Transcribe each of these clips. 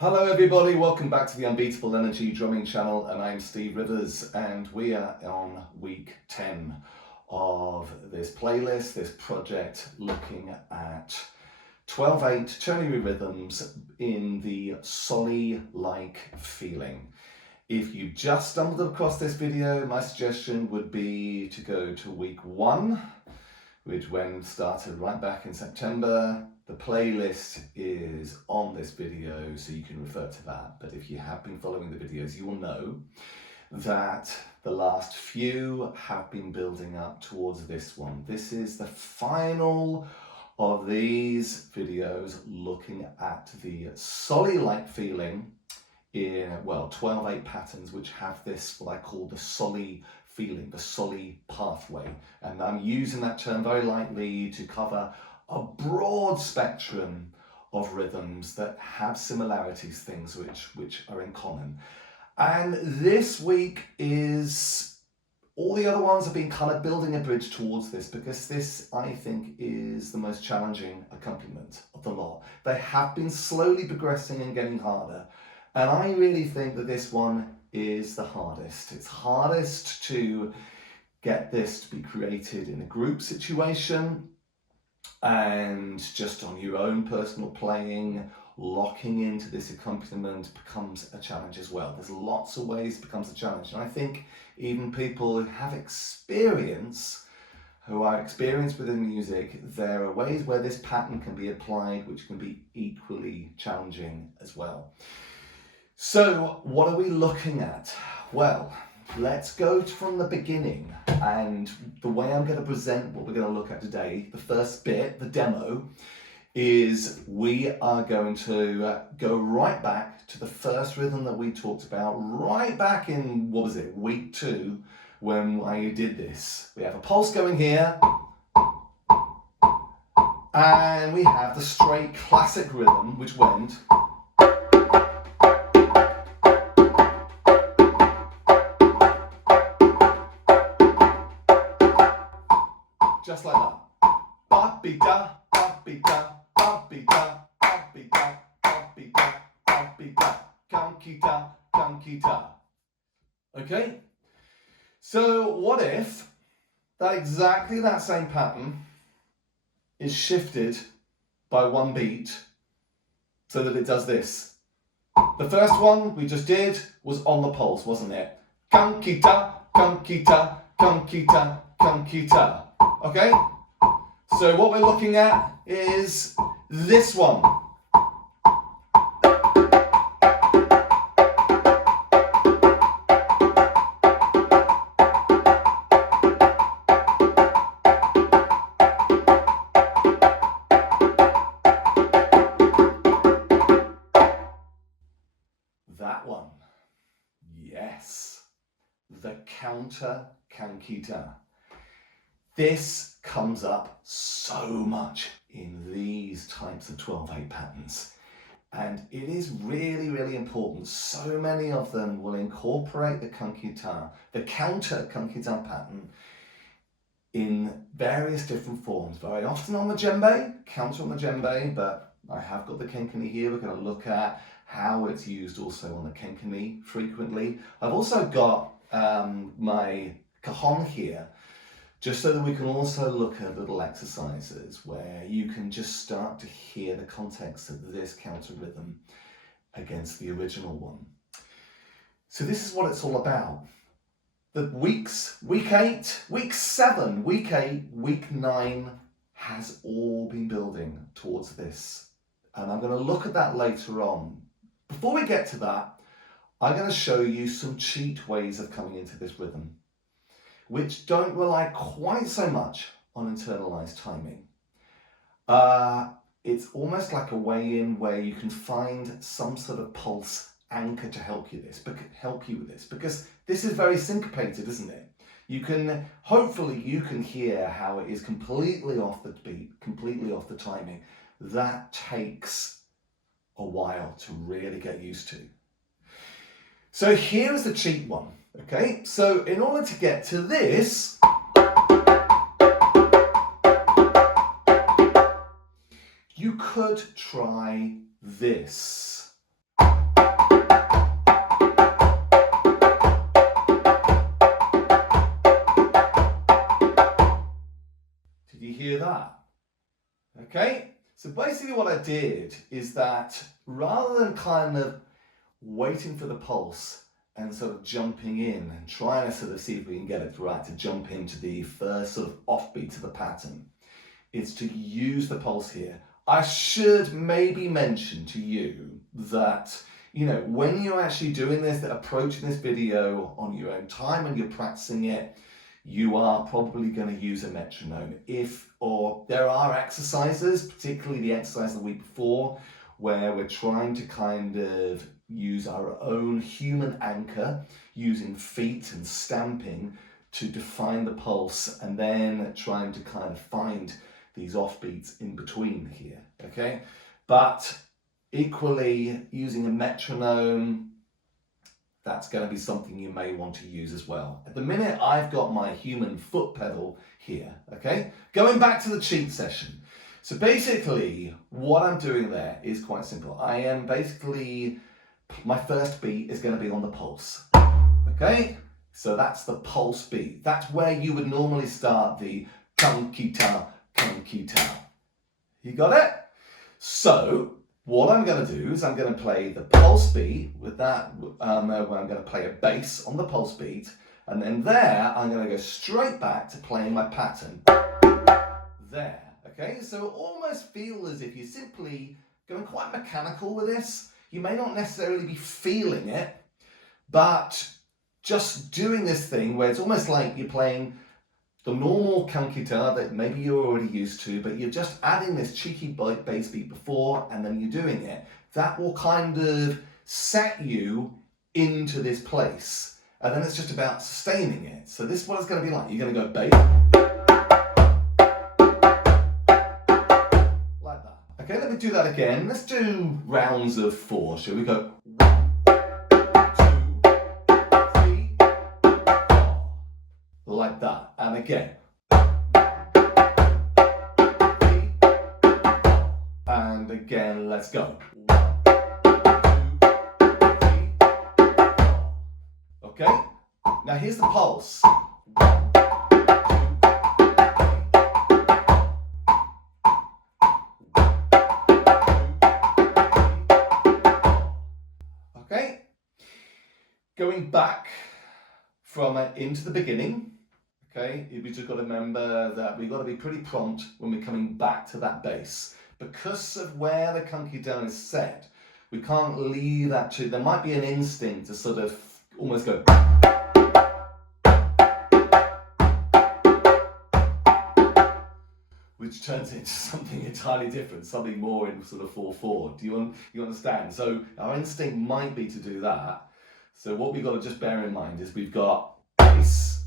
Hello everybody, welcome back to the Unbeatable Energy drumming channel, and I'm Steve Rivers, and we are on week 10 of this playlist, this project looking at 12/8 ternary rhythms in the Soli-like feeling. If you just stumbled across this video, my suggestion would be to go to week 1, which started right back in September. The playlist is on this video, so you can refer to that. But if you have been following the videos, you will know that the last few have been building up towards this one. This is the final of these videos looking at the Soli-like feeling in, 12/8 patterns, which have this, what I call the Soli feeling, the Soli pathway. And I'm using that term very lightly to cover a broad spectrum of rhythms that have similarities, things which are in common. And this week is, all the other ones have been kind of building a bridge towards this, because this, I think, is the most challenging accompaniment of the lot. They have been slowly progressing and getting harder. And I really think that this one is the hardest. It's hardest to get this to be created in a group situation, and just on your own personal playing, locking into this accompaniment becomes a challenge as well. There's lots of ways it becomes a challenge, and I think even people who have experience, who are experienced within music, there are ways where this pattern can be applied which can be equally challenging as well. So what are we looking at? Well, let's go from the beginning, and the way I'm going to present what we're going to look at today, the first bit, the demo, is we are going to go right back to the first rhythm that we talked about, right back in, week 2, when I did this. We have a pulse going here, and we have the straight classic rhythm, which went just like that. Ba-be-da, ba-be-da, ba-be-da, ba-be-da, ba-be-da, ba-be-da, kankita, kankita. Okay? So what if exactly that same pattern is shifted by one beat so that it does this? The first one we just did was on the pulse, wasn't it? Kankita, kankita, kankita, kankita. Okay, so what we're looking at is this one. That one. Yes, the counter kankita. This comes up so much in these types of 12/8 patterns, and it is really, really important. So many of them will incorporate the kankita, the counter kankita pattern, in various different forms. Very often on the djembe, counter on the djembe, but I have got the Kenkeni here. We're going to look at how it's used also on the Kenkeni frequently. I've also got my cajon here, just so that we can also look at little exercises where you can just start to hear the context of this counter rhythm against the original one. So this is what it's all about. The weeks, week 8, week 7, week 8, week 9 has all been building towards this. And I'm going to look at that later on. Before we get to that, I'm going to show you some cheat ways of coming into this rhythm, which don't rely quite so much on internalized timing. It's almost like a way in where you can find some sort of pulse anchor to help you with this, because this is very syncopated, isn't it? Hopefully you can hear how it is completely off the beat, completely off the timing. That takes a while to really get used to. So here is the cheat one. Okay, so in order to get to this, you could try this. Okay, so basically what I did is that rather than kind of waiting for the pulse and sort of jumping in and trying to sort of see if we can get it right to jump into the first sort of offbeat of the pattern, it's to use the pulse here. I should maybe mention to you that, you know, when you're actually doing this, approaching this video on your own time and you're practicing it, you are probably going to use a metronome. Or there are exercises, particularly the exercise the week before, where we're trying to kind of use our own human anchor using feet and stamping to define the pulse, and then trying to kind of find these offbeats in between here, okay? But equally, using a metronome, that's going to be something you may want to use as well. At the minute, I've got my human foot pedal here, okay? Going back to the cheat session. So basically, what I'm doing there is quite simple. I am basically, my first beat is going to be on the pulse, okay? So that's the pulse beat. That's where you would normally start the kankita, kankita. You got it? So what I'm going to do is I'm going to play the pulse beat with that, where I'm going to play a bass on the pulse beat, and then there I'm going to go straight back to playing my pattern there. Okay, so it almost feels as if you're simply going quite mechanical with this. You may not necessarily be feeling it, but just doing this thing where it's almost like you're playing the normal kankita that maybe you're already used to, but you're just adding this cheeky bass beat before, and then you're doing it. That will kind of set you into this place, and then it's just about sustaining it. So this is what it's going to be like. You're going to go bass. Like that. Okay, let me do that again. Let's do rounds of 4. Shall we go? 1, 2, 3, 4. Like that. And again. And again, let's go. 1, 2, 3, 4. Okay? Now here's the pulse. 1, 2, 3, 4. Okay? Going back from into the beginning. Okay, we just got to remember that we've got to be pretty prompt when we're coming back to that bass. Because of where the kankita is set, we can't leave that to, there might be an instinct to sort of almost go, which turns into something entirely different, something more in sort of 4/4. Do you understand? So our instinct might be to do that. So what we've got to just bear in mind is we've got bass,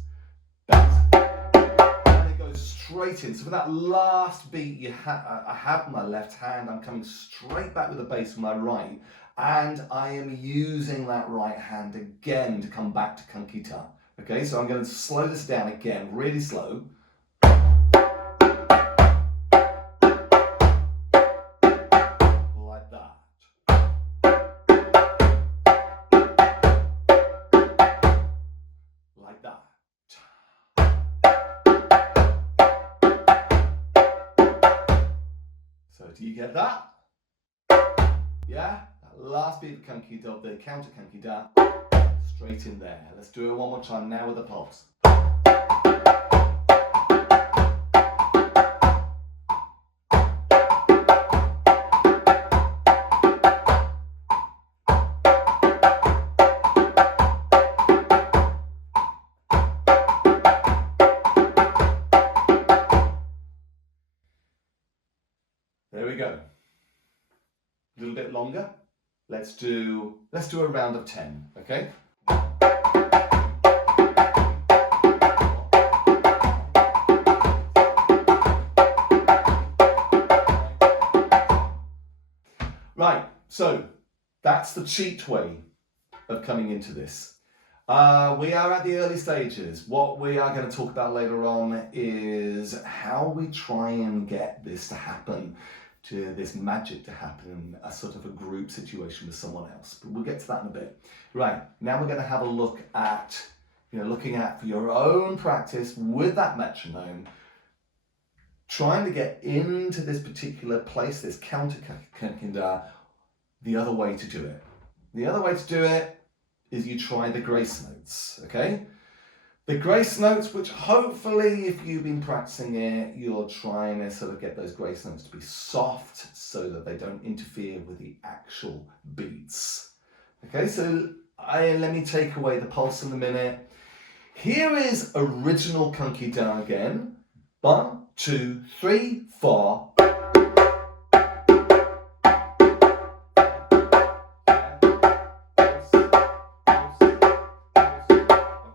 and it goes straight in. So for that last beat, I have my left hand, I'm coming straight back with the bass with my right, and I am using that right hand again to come back to kankita. Okay, so I'm going to slow this down again, really slow. Like that. Like that. So do you get that? Yeah? That last beat of kankita, of the counter kankita, straight in there. Let's do it one more time now with the pulse. There we go. A little bit longer. Let's do a round of 10, okay? Right, so that's the cheat way of coming into this. We are at the early stages. What we are going to talk about later on is how we try and get this to happen, to this magic to happen in a sort of a group situation with someone else. But we'll get to that in a bit. Right, now we're going to have a look at, looking at for your own practice with that metronome, trying to get into this particular place, this counter Kenkeni, the other way to do it. The other way to do it is you try the grace notes, okay? The grace notes, which hopefully if you've been practicing it, you're trying to sort of get those grace notes to be soft so that they don't interfere with the actual beats. Okay, so let me take away the pulse in a minute. Here is original Kenkeni again. 1, 2, 3, 4.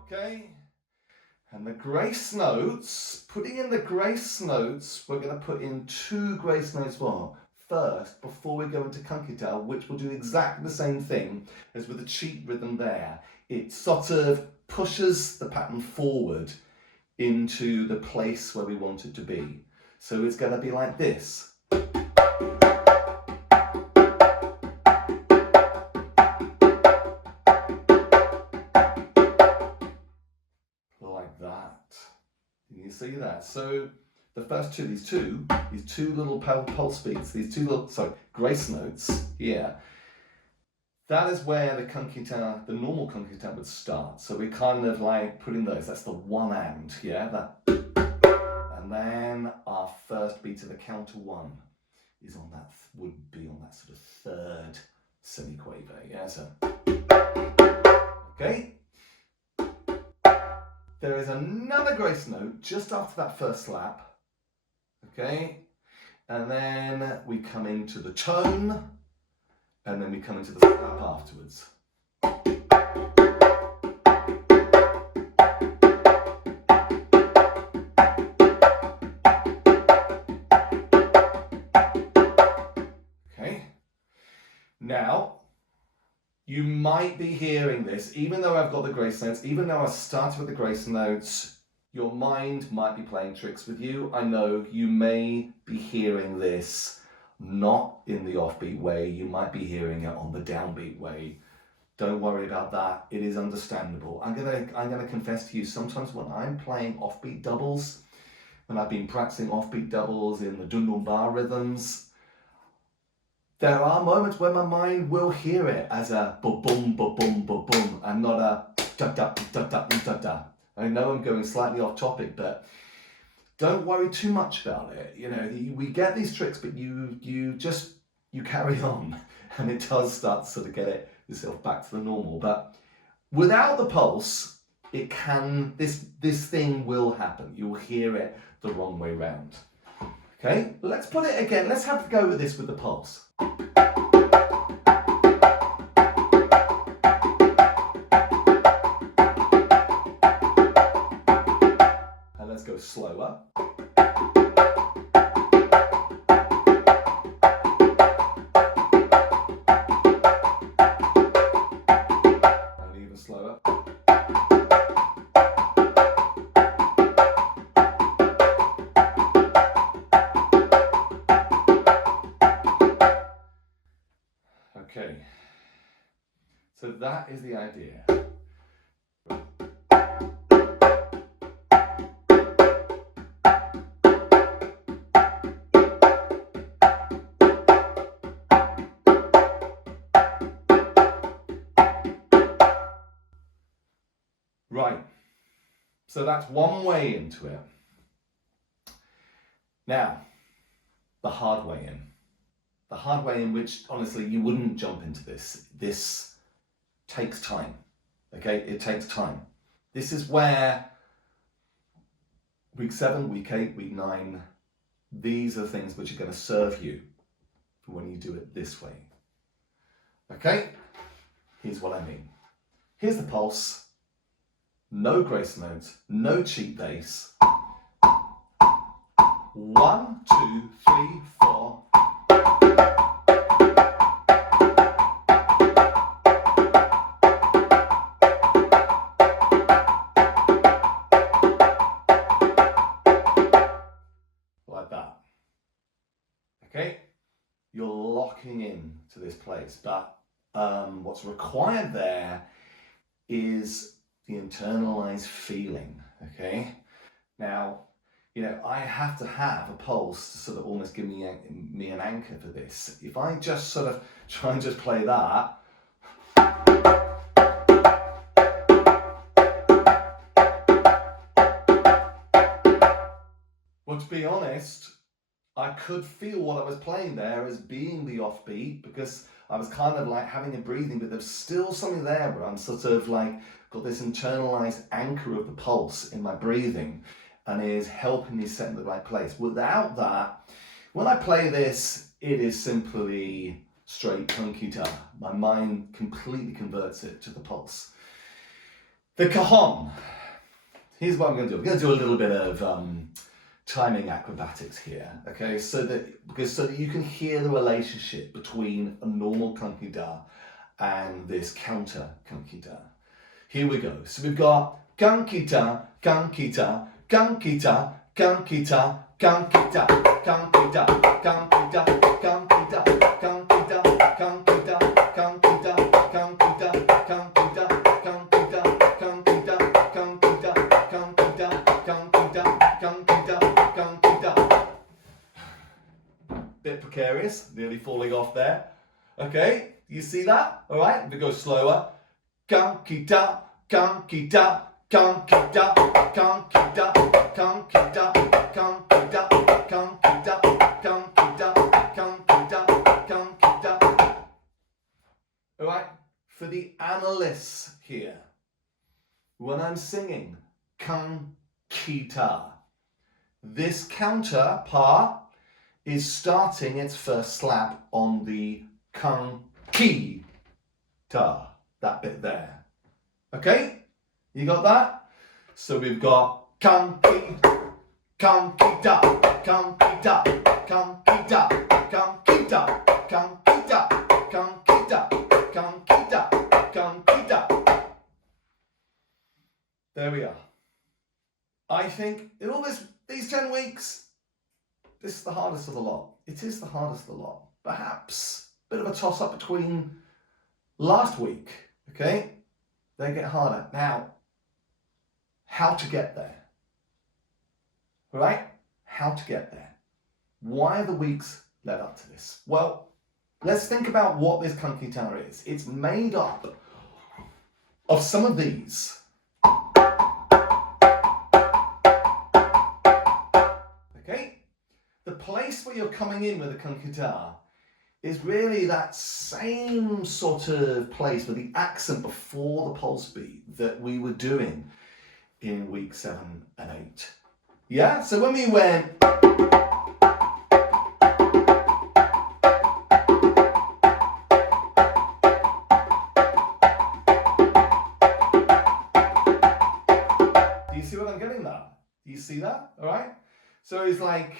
Okay. And the grace notes, putting in the grace notes, we're going to put in 2 grace notes first before we go into Kenkeni, which will do exactly the same thing as with the cheat rhythm there. It sort of pushes the pattern forward into the place where we want it to be. So it's going to be like this. Like that. You see that? So the first two, these two little pulse beats, these two little, grace notes here, that is where the Kenkeni, the normal Kenkeni would start. So we're kind of like putting those, that's the one and, yeah, that. And then our first beat of the counter 1 is on that, would be on that sort of 3rd semiquaver, yeah, so. Okay. There is another grace note just after that first slap, okay? And then we come into the tone, and then we come into the slap afterwards. Okay. Now, you might be hearing this, even though I've got the grace notes, even though I started with the grace notes, your mind might be playing tricks with you. I know you may be hearing this not in the offbeat way, you might be hearing it on the downbeat way. Don't worry about that, it is understandable. I'm gonna confess to you, sometimes when I'm playing offbeat doubles, when I've been practicing offbeat doubles in the Djembe rhythms, there are moments where my mind will hear it as a ba-boom, ba-boom, ba-boom, and not a da-da, da-da, da-da. I know I'm going slightly off topic, but don't worry too much about it. You know, we get these tricks, but you carry on, and it does start to sort of get yourself back to the normal. But without the pulse, it can, this thing will happen. You'll hear it the wrong way round. Okay, let's put it again. Let's have to go with this with the pulse. And let's go slower. And even slower. Okay, so that is the idea. Right, so that's one way into it. Now, the hard way in. The hard way in which, honestly, you wouldn't jump into this. This takes time, okay? It takes time. This is where week 7, week 8, week 9, these are things which are going to serve you for when you do it this way. Okay? Here's what I mean. Here's the pulse. No grace notes, no cheat bass. 1, 2, 3, 4. Like that. Okay? You're locking in to this place, but what's required there is the internalized feeling, okay? Now, I have to have a pulse to sort of almost give me an anchor for this. If I just sort of try and just play that, well, to be honest, I could feel what I was playing there as being the offbeat, because I was kind of like having a breathing, but there's still something there where I'm sort of like got this internalized anchor of the pulse in my breathing and is helping me set in the right place. Without that, when I play this, it is simply straight kankita. My mind completely converts it to the pulse. The cajon. Here's what I'm going to do. I'm going to do a little bit of timing acrobatics here, okay? So that you can hear the relationship between a normal kankita and this counter kankita. Here we go. So we've got kankita, kankita, kankita, kankita, kankita, kankita, kankita, kankita, kankita, kankita, kankita, kankita, kankita, kankita, kankita, kankita, kankita, kankita, kankita. Bit precarious, nearly falling off there. Okay, you see that? All right, we go slower. Kankita, kankita, kankita, kankita, kankita, kankita, kankita, kankita, kankita, kankita. All right, for the analysts here, when I'm singing kankita, this counter part is starting its first slap on the kankita, that bit there. Okay? You got that? So we've got kankita, kankita, kankita, kankita, kankita, kankita, kankita, kankita, kankita. There we are. I think in all these 10 weeks, this is the hardest of the lot. It is the hardest of the lot. Perhaps a bit of a toss-up between last week, okay? They get harder. Now, how to get there? All right? How to get there? Why are the weeks led up to this? Well, let's think about what this kankita is. It's made up of some of these. Okay? The place where you're coming in with the kankita is really that same sort of place with the accent before the pulse beat that we were doing in week 7 and 8. Yeah? So when we went, do you see what I'm getting there? Do you see that? All right? So it's like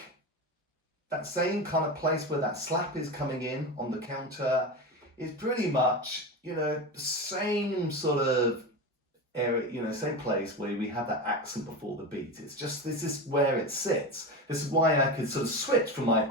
that same kind of place where that slap is coming in on the counter is pretty much, the same sort of area, same place where we have that accent before the beat. It's just, this is where it sits. This is why I could sort of switch from my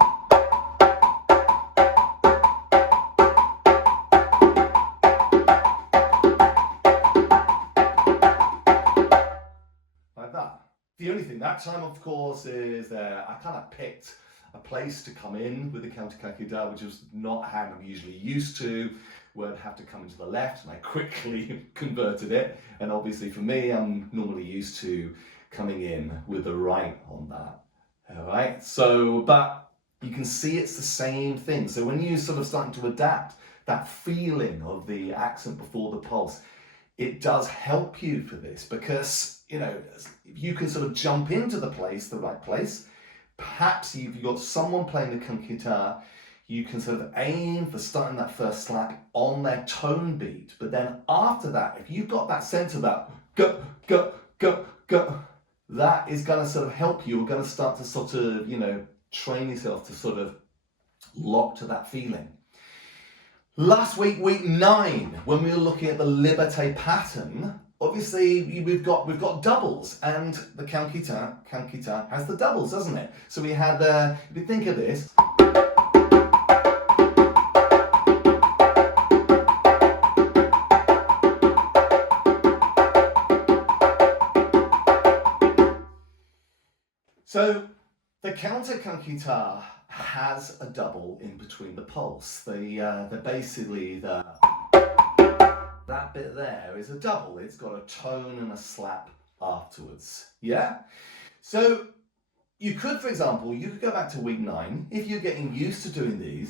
like that. The only thing that time, of course, is I kind of picked a place to come in with the counter kankita, which was not how I'm usually used to, where I'd have to come into the left, and I quickly converted it. And obviously for me, I'm normally used to coming in with the right on that. All right, so, but you can see it's the same thing. So when you sort of starting to adapt that feeling of the accent before the pulse, it does help you for this, because, you can sort of jump into the right place. Perhaps if you've got someone playing the kankita, you can sort of aim for starting that first slap on their tone beat. But then after that, if you've got that sense of that go, go, go, go, that is going to sort of help you. We're going to start to sort of, train yourself to sort of lock to that feeling. Last week, week 9, when we were looking at the liberté pattern, obviously we've got doubles, and the kankita has the doubles, doesn't it? So we had, if you think of this, So the counter guitar has a double in between the pulse. Basically that bit there is a double. It's got a tone and a slap afterwards. Yeah? So you could, for example, you could go back to week 9 if you're getting used to doing these.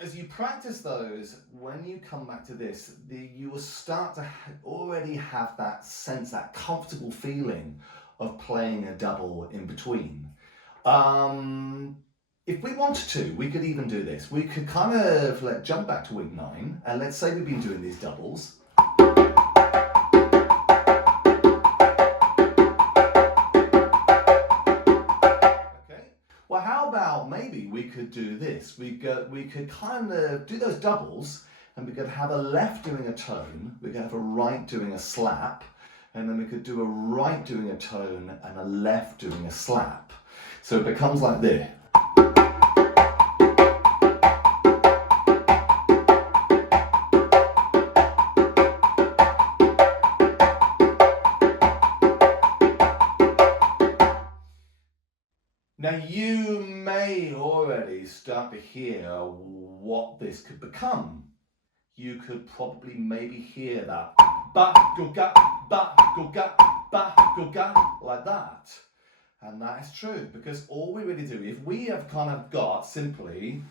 As you practice those, when you come back to this, you will start to already have that sense, that comfortable feeling of playing a double in between. If we wanted to, we could even do this. We could kind of jump back to week 9, and let's say we've been doing these doubles. Well, how about maybe we could do this? We could kind of do those doubles, and we could have a left doing a tone, we could have a right doing a slap, and then we could do a right doing a tone and a left doing a slap. So it becomes like this. Now you may already start to hear what this could become. You could probably maybe hear that ba go ga ba go ga ba go ga like that. And that is true, because all we really do, if we have kind of got simply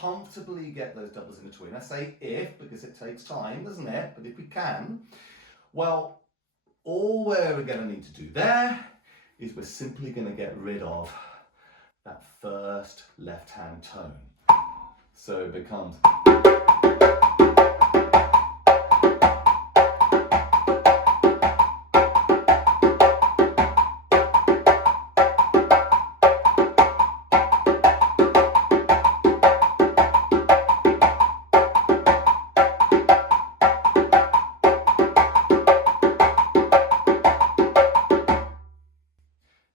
comfortably get those doubles in between. I say if, because it takes time, doesn't it? But if we can, well, all we're going to need to do there is we're simply going to get rid of that first left-hand tone. So it becomes...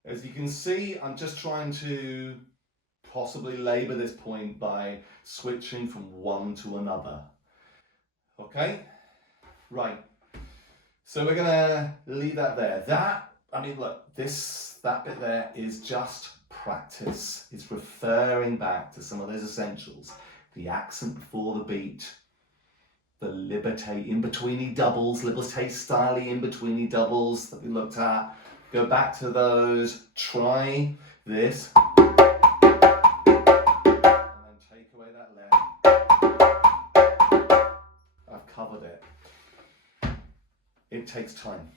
As you can see, I'm just trying to possibly labour this point by switching from one to another. Okay? Right. So we're going to leave that there. Look, that bit there is just practice. It's referring back to some of those essentials. The accent before the beat, the liberté in-betweeny doubles, liberté styly in-betweeny doubles that we looked at. Go back to those, try this, and then take away that left. I've covered it. It takes time.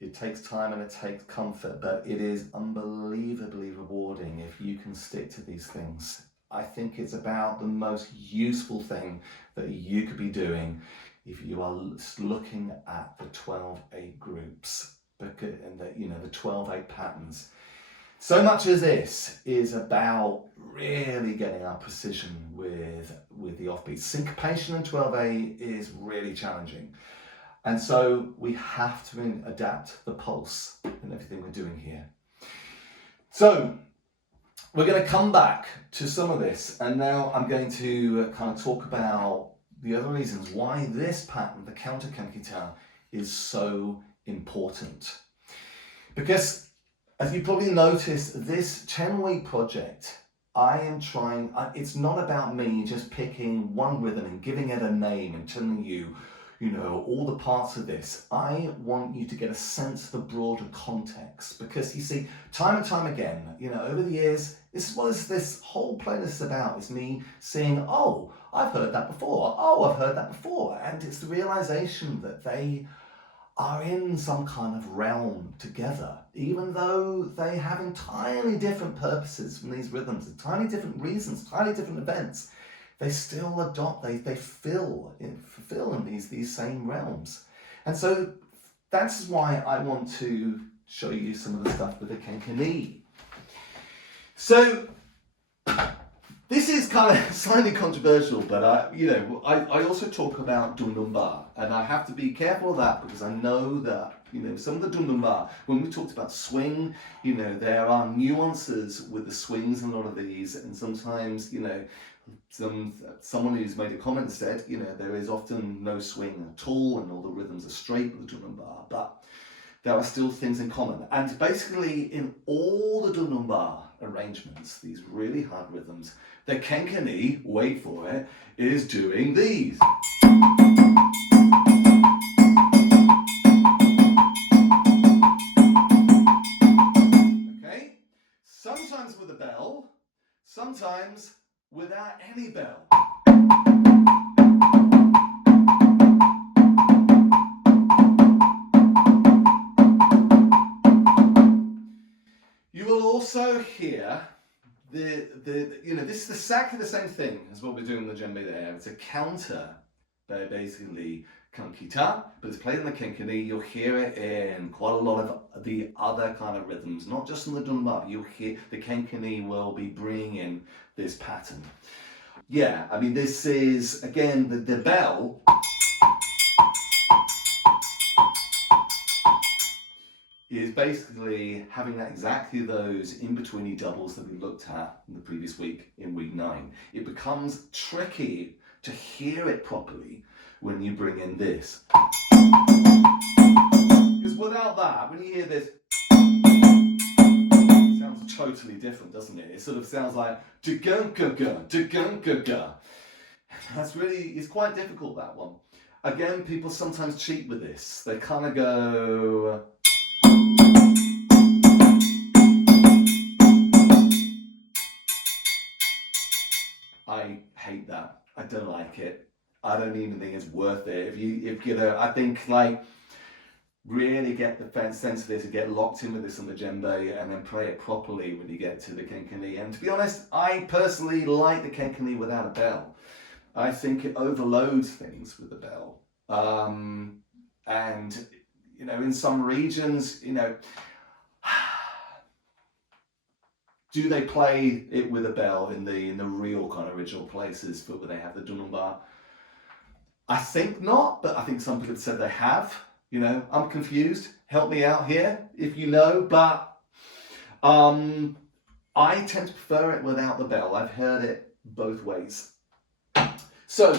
It takes time and it takes comfort, but it is unbelievably rewarding if you can stick to these things. I think it's about the most useful thing that you could be doing if you are looking at the 12/8 groups. And the 12/8 patterns. So much of this is about really getting our precision with the offbeats. Syncopation in 12/8 is really challenging. And so we have to adapt the pulse in everything we're doing here. So we're going to come back to some of this, and now I'm going to kind of talk about the other reasons why this pattern, the counter guitar, is so important. Because as you probably noticed, this 10-week project, it's not about me just picking one rhythm and giving it a name and telling you, all the parts of this. I want you to get a sense of the broader context, because you see, time and time again, over the years, this is what this whole playlist is about. It's me seeing, oh, I've heard that before. Oh, I've heard that before. And it's the realization that they are in some kind of realm together, even though they have entirely different purposes from these rhythms, entirely different reasons, entirely different events. They still adopt, they fulfill in these same realms. And so that's why I want to show you some of the stuff with the Kenkeni. So this is kind of slightly controversial, but I also talk about Dunumba, and I have to be careful of that because I know that You know, some of the dum-dum-ba, when we talked about swing, you know, there are nuances with the swings in a lot of these, and sometimes, you know, someone who's made a comment said, you know, there is often no swing at all and all the rhythms are straight with the dum-dum-ba, but there are still things in common. And basically in all the dum-dum-ba arrangements, these really hard rhythms, the Kenkeni, wait for it, is doing these. Okay? Sometimes with a bell, sometimes without any bell. You will also hear you know, this is exactly the same thing as what we're doing in the djembe there. It's a counter, basically kankita, but it's played in the Kenkeni. You'll hear it in quite a lot of the other kind of rhythms, not just in the djembe. You'll hear the Kenkeni will be bringing in this pattern. Yeah, I mean, this is, again, the bell is basically having exactly those in-betweeny doubles that we looked at in the previous week in week 9. It becomes tricky to hear it properly when you bring in this. Because without that, when you hear this, it sounds totally different, doesn't it? It sort of sounds like da-gun-ga-ga, da-gun-ga-ga. That's really, it's quite difficult, that one. Again, people sometimes cheat with this. They kind of go... I hate that. I don't like it. I don't even think it's worth it. If you know, I think like really get the sense of this and get locked in with this on the djembe and then play it properly when you get to the Kenkeni. And to be honest, I personally like the Kenkeni without a bell. I think it overloads things with the bell. And you know, in some regions, you know, do they play it with a bell in the real kind of original places where they have the dum-dum-ba? I think not, but I think some people have said they have. You know, I'm confused. Help me out here if you know, but I tend to prefer it without the bell. I've heard it both ways. So,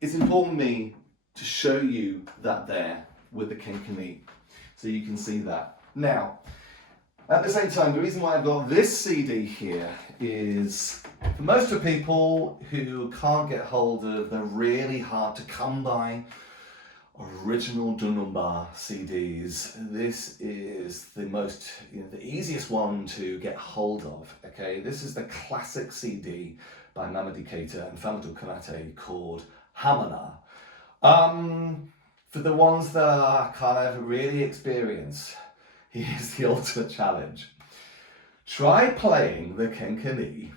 it's important to me to show you that there with the Kenkeni, so you can see that. Now, at the same time, the reason why I've got this CD here is for most of people who can't get hold of the really hard to come by original dum-dum-ba CDs, this is the most, you know, the easiest one to get hold of. Okay, this is the classic CD by Namadi Keita and Famatu Konate called Hamana. For the ones that are kind of really experienced, here's the ultimate challenge. Try playing the Kenkeni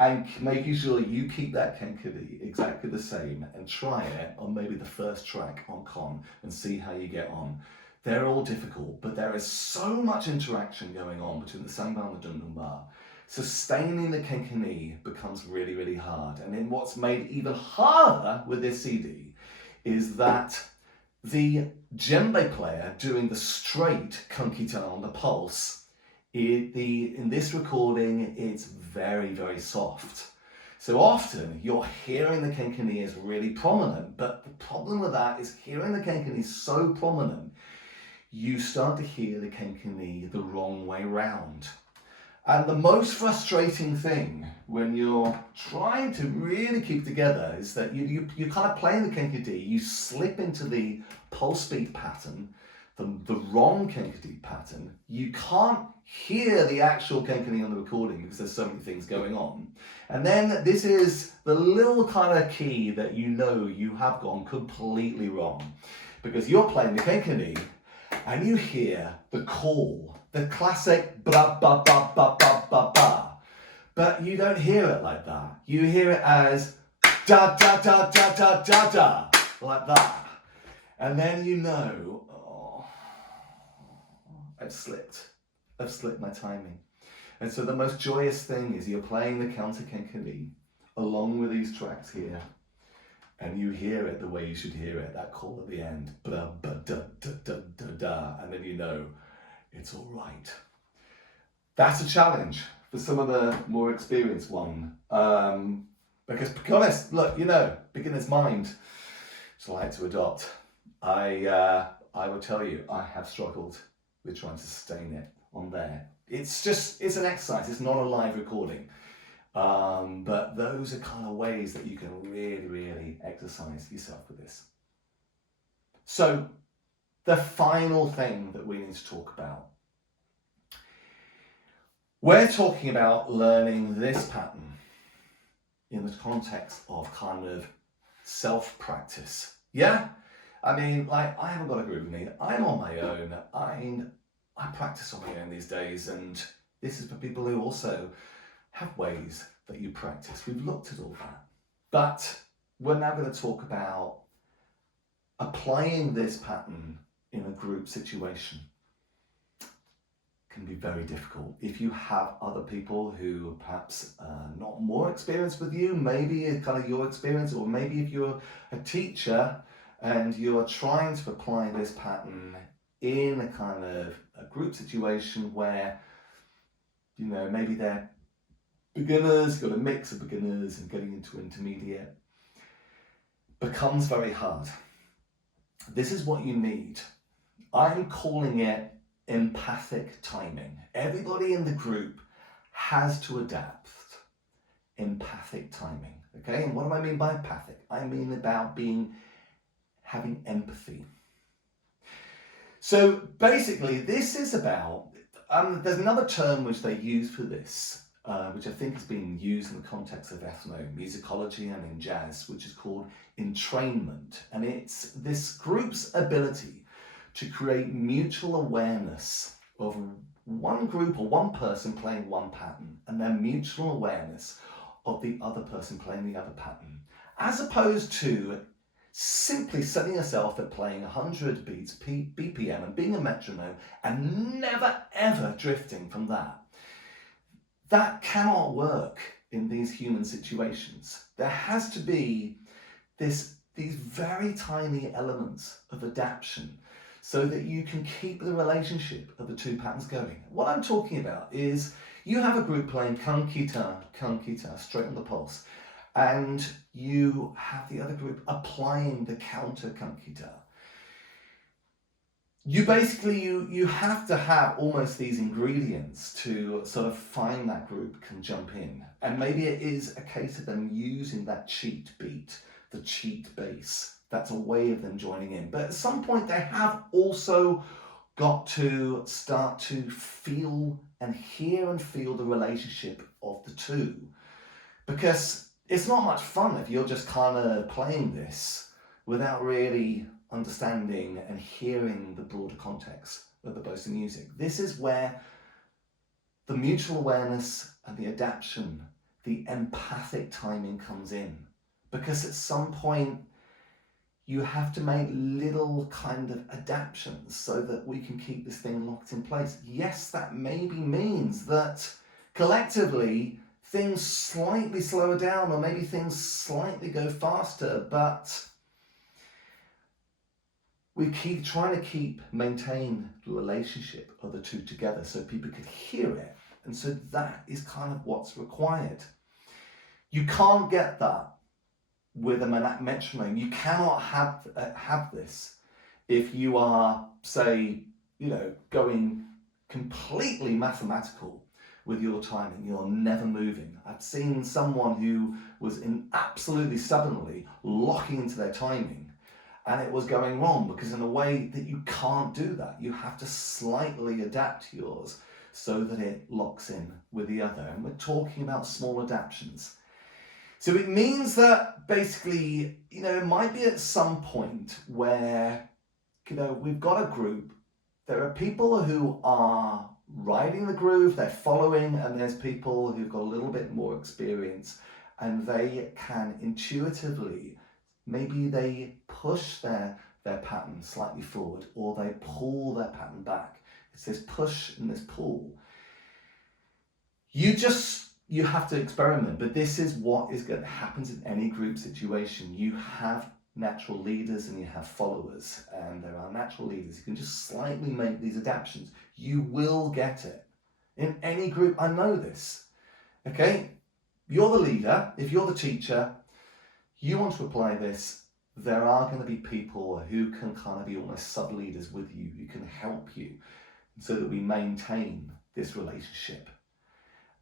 and making sure you keep that Kenkeni exactly the same and try it on maybe the first track on Kon and see how you get on. They're all difficult, but there is so much interaction going on between the samba and the dum-dum-ba. Sustaining the Kenkeni becomes really, really hard. And then what's made even harder with this CD is that the djembe player doing the straight kankita on the pulse, in this recording, it's very, very soft. So often you're hearing the Kenkeni is really prominent, but the problem with that is hearing the Kenkeni so prominent, you start to hear the Kenkeni the wrong way round. And the most frustrating thing when you're trying to really keep together is that you're kind of playing the Kenkeni, you slip into the pulse beat pattern, the wrong Kenkeni pattern. You can't hear the actual Kenkeni on the recording because there's so many things going on. And then this is the little kind of key that you know you have gone completely wrong, because you're playing the Kenkeni and you hear the call, the classic blah ba ba ba ba ba ba, but you don't hear it like that. You hear it as da da da da da da da, like that, and then you know, oh, I've slipped my timing. And so the most joyous thing is you're playing the counter Kenkeni along with these tracks here, and you hear it the way you should hear it, that call at the end, blah, blah, da, da, da, da, da, and then you know it's all right. That's a challenge for some of the more experienced one. Because to be honest, look, beginner's mind, it's like to adopt. I will tell you, I have struggled with trying to sustain it on there. It's an exercise, it's not a live recording. But those are kind of ways that you can really, really exercise yourself with this. So the final thing that we need to talk about, we're talking about learning this pattern in the context of kind of self-practice. Yeah? I mean, like, I haven't got a group with me. I'm on my own. I practice on my own these days, and this is for people who also have ways that you practice. We've looked at all that. But we're now going to talk about applying this pattern in a group situation. Can be very difficult. If you have other people who perhaps not more experienced with you, maybe kind of your experience, or maybe if you're a teacher and you're trying to apply this pattern in a kind of a group situation where, maybe they're beginners, got a mix of beginners and getting into intermediate, becomes very hard. This is what you need. I'm calling it empathic timing. Everybody in the group has to adapt empathic timing. Okay, and what do I mean by empathic? I mean about having empathy. So basically, this is about, there's another term which they use for this, which I think has been used in the context of ethnomusicology and in jazz, which is called entrainment. And it's this group's ability to create mutual awareness of one group or one person playing one pattern, and then mutual awareness of the other person playing the other pattern, as opposed to simply setting yourself at playing 100 beats BPM and being a metronome and never ever drifting from that. That cannot work in these human situations. There has to be these very tiny elements of adaptation so that you can keep the relationship of the two patterns going. What I'm talking about is you have a group playing kankita, straight on the pulse, and you have the other group applying the counter kankita. You basically, you have to have almost these ingredients to sort of find that group can jump in. And maybe it is a case of them using that cheat beat, the cheat bass. That's a way of them joining in. But at some point they have also got to start to feel and hear and feel the relationship of the two. Because it's not much fun if you're just kind of playing this without really understanding and hearing the broader context of the both of music. This is where the mutual awareness and the adaptation, the empathic timing comes in. Because at some point, you have to make little kind of adaptations so that we can keep this thing locked in place. Yes, that maybe means that collectively things slightly slow down, or maybe things slightly go faster, but we keep trying to maintain the relationship of the two together so people could hear it. And so that is kind of what's required. You can't get that with a metronome. You cannot have this if you are, say, going completely mathematical with your timing. You're never moving. I've seen someone who was absolutely stubbornly locking into their timing, and it was going wrong because in a way that you can't do that. You have to slightly adapt yours so that it locks in with the other. And we're talking about small adaptations. So it means that basically, it might be at some point where, we've got a group, there are people who are riding the groove, they're following, and there's people who've got a little bit more experience, and they can intuitively, maybe they push their pattern slightly forward, or they pull their pattern back. It's this push and this pull. You just you have to experiment, but this is what is going to happen in any group situation. You have natural leaders and you have followers, and there are natural leaders who can just slightly make these adaptations. You will get it in any group. I know this. Okay, you're the leader. If you're the teacher, you want to apply this, there are going to be people who can kind of be almost sub-leaders with you, who can help you so that we maintain this relationship.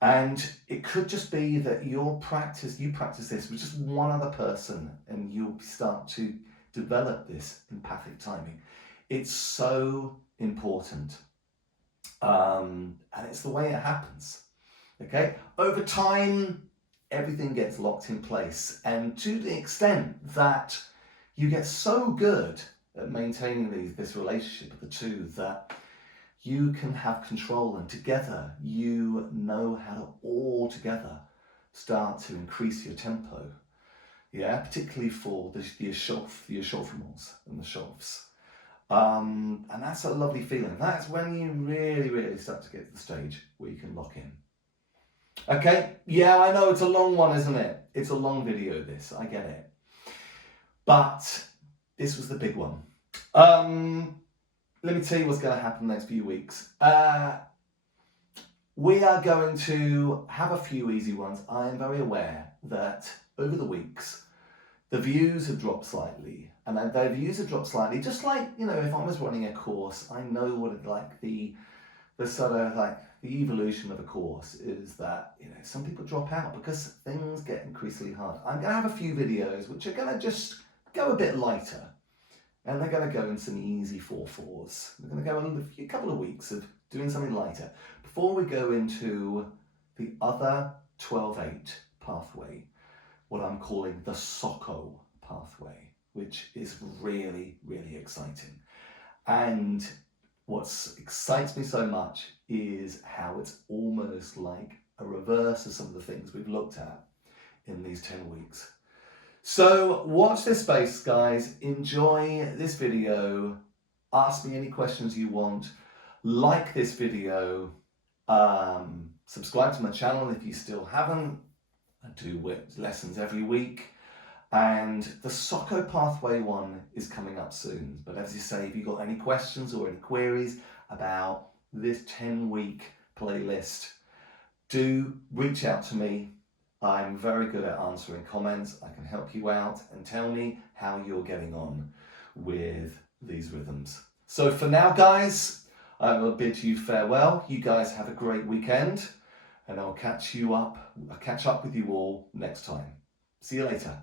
And it could just be that you practice this with just one other person, and you'll start to develop this empathic timing. It's so important. And it's the way it happens. Okay? Over time, everything gets locked in place. And to the extent that you get so good at maintaining this relationship of the two that you can have control, and together you know how to all together start to increase your tempo. Yeah, particularly for the échauffements and the chauffes. And that's a lovely feeling. That's when you really, really start to get to the stage where you can lock in. Okay, yeah, I know it's a long one, isn't it? It's a long video, this, I get it. But this was the big one. Let me tell you what's going to happen the next few weeks. We are going to have a few easy ones. I am very aware that over the weeks, the views have dropped slightly. And their views have dropped slightly, just like, you know, if I was running a course, I know what it's like, the sort of like the evolution of a course is that, you know, some people drop out because things get increasingly hard. I'm going to have a few videos which are going to just go a bit lighter. And they're going to go in some easy 4/4s. We're going to go in a couple of weeks of doing something lighter before we go into the other 12/8 pathway, what I'm calling the SOCO pathway, which is really, really exciting. And what excites me so much is how it's almost like a reverse of some of the things we've looked at in these 10 weeks. So watch this space, guys. Enjoy this video. Ask me any questions you want. Like this video. Subscribe to my channel if you still haven't. I do lessons every week. And the SOCO pathway one is coming up soon. But as you say, if you've got any questions or any queries about this 10-week playlist, do reach out to me. I'm very good at answering comments. I can help you out and tell me how you're getting on with these rhythms. So for now, guys, I will bid you farewell. You guys have a great weekend, and I'll catch up with you all next time. See you later.